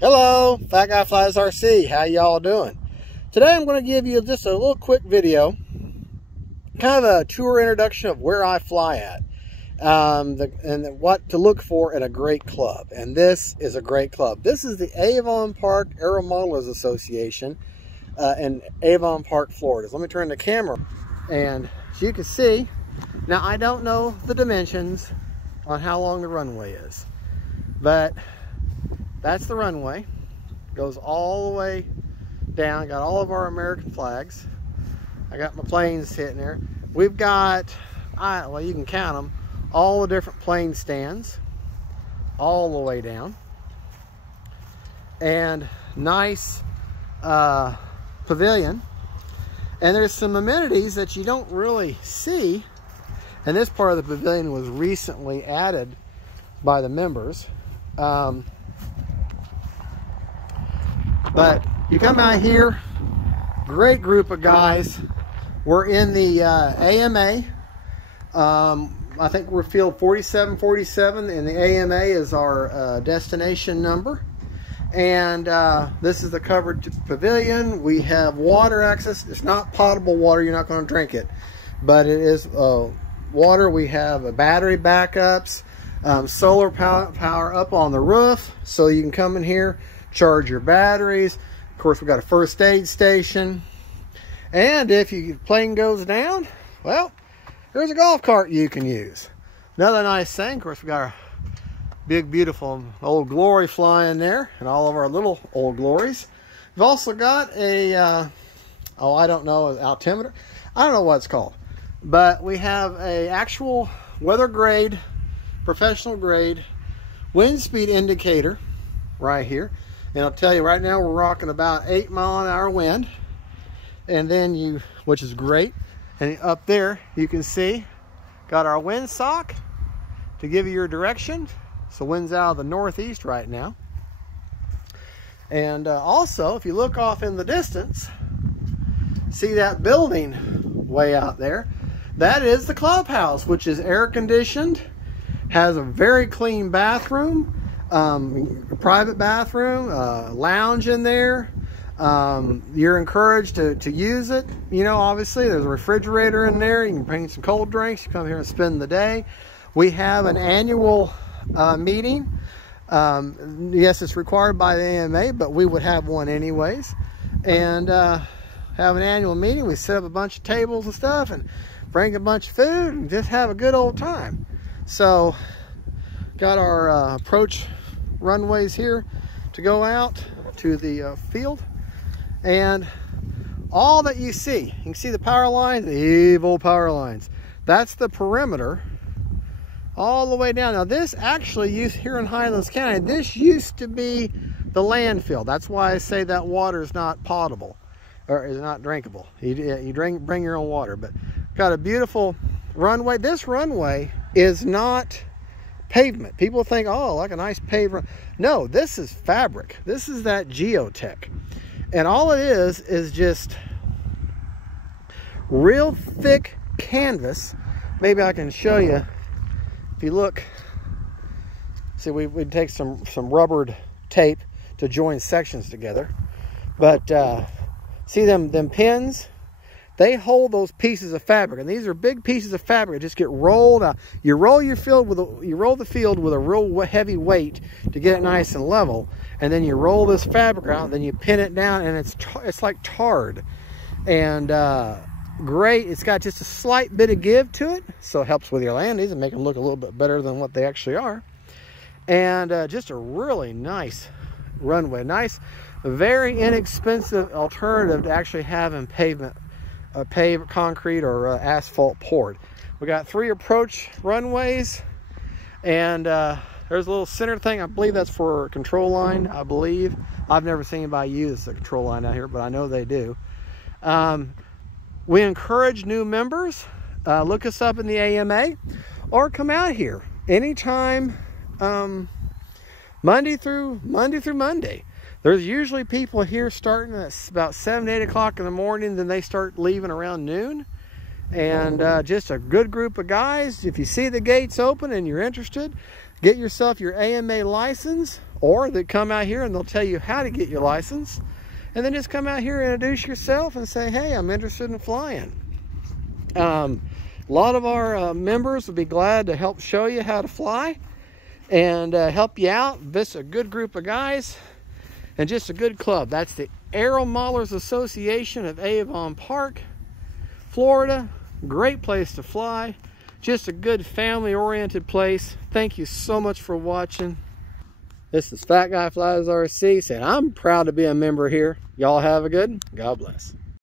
Hello, Fat Guy Flies RC. How y'all doing? Today I'm going to give you just a little quick video, kind of a tour introduction of where I fly at, and what to look for in a great club. And this is a great club. This is the Avon Park Aero Modelers Association in Avon Park, Florida. So let me turn the camera, and as you can see, now I don't know the dimensions on how long the runway is, but that's the runway. Goes all the way down. Got all of our American flags. I got my planes sitting there. We've got, well, you can count them, all the different plane stands all the way down. And nice pavilion. And there's some amenities that you don't really see. And this part of the pavilion was recently added by the members. But you come out here, great group of guys. We're in the AMA. I think we're field 4747, and the AMA is our destination number. And this is the covered pavilion. We have water access. It's not potable water. You're not going to drink it. But it is water. We have battery backups, solar power up on the roof. So you can come in here, charge your batteries. Of course, we've got a first aid station. And if your plane goes down, well, there's a golf cart you can use. Another nice thing, of course, we got our big, beautiful Old Glory flying there, and all of our little Old Glories. We've also got a, I don't know, an altimeter. I don't know what it's called. But we have a actual weather grade, professional grade, wind speed indicator right here. And I'll tell you right now, we're rocking about 8-mile-an-hour wind. And then which is great. And up there, you can see, got our wind sock to give you your direction. So wind's out of the northeast right now. And also, if you look off in the distance, see that building way out there? That is the Clubhouse, which is air conditioned, has a very clean bathroom. Private bathroom, lounge in there. You're encouraged to use it. You know, obviously there's a refrigerator in there. You can bring some cold drinks. You come here and spend the day. We have an annual meeting. Yes, it's required by the AMA, but we would have one anyways. And have an annual meeting. We set up a bunch of tables and stuff and bring a bunch of food and just have a good old time. So got our approach runways here to go out to the field, and all that you can see the power lines, the evil power lines. That's the perimeter all the way down. Now this actually used here in Highlands County, this used to be the landfill. That's why I say that water is not potable or is not drinkable. You bring your own water. But got a beautiful runway. This runway is not pavement. People think, oh, like a nice pavement. No, this is fabric. This is that geotech. And all it is just real thick canvas. Maybe I can show you. If you look, see, we'd take some rubbered tape to join sections together. But see them pins? They hold those pieces of fabric, and these are big pieces of fabric that just get rolled out. You roll the field with a real heavy weight to get it nice and level, and then you roll this fabric out, and then you pin it down, and it's like tarred. And great, it's got just a slight bit of give to it, so it helps with your landings and make them look a little bit better than what they actually are. And just a really nice runway, nice, very inexpensive alternative to actually having pavement. Paved concrete or asphalt poured. We got 3 approach runways, and there's a little center thing. I believe that's for a control line. I believe I've never seen anybody use a control line out here, but I know they do. We encourage new members. Look us up in the AMA, or come out here anytime, Monday through Monday. There's usually people here starting at about 7, 8 o'clock in the morning, then they start leaving around noon. And just a good group of guys. If you see the gates open and you're interested, Get yourself your AMA license, or they come out here and they'll tell you how to get your license. And then just come out here, introduce yourself, and say, hey, I'm interested in flying. A lot of our members will be glad to help show you how to fly and help you out. This is a good group of guys and just a good club. That's the Aero Modelers Association of Avon Park, Florida. Great place to fly. Just a good family-oriented place. Thank you so much for watching. This is Fat Guy Flies RC saying I'm proud to be a member here. Y'all have a good one. God bless.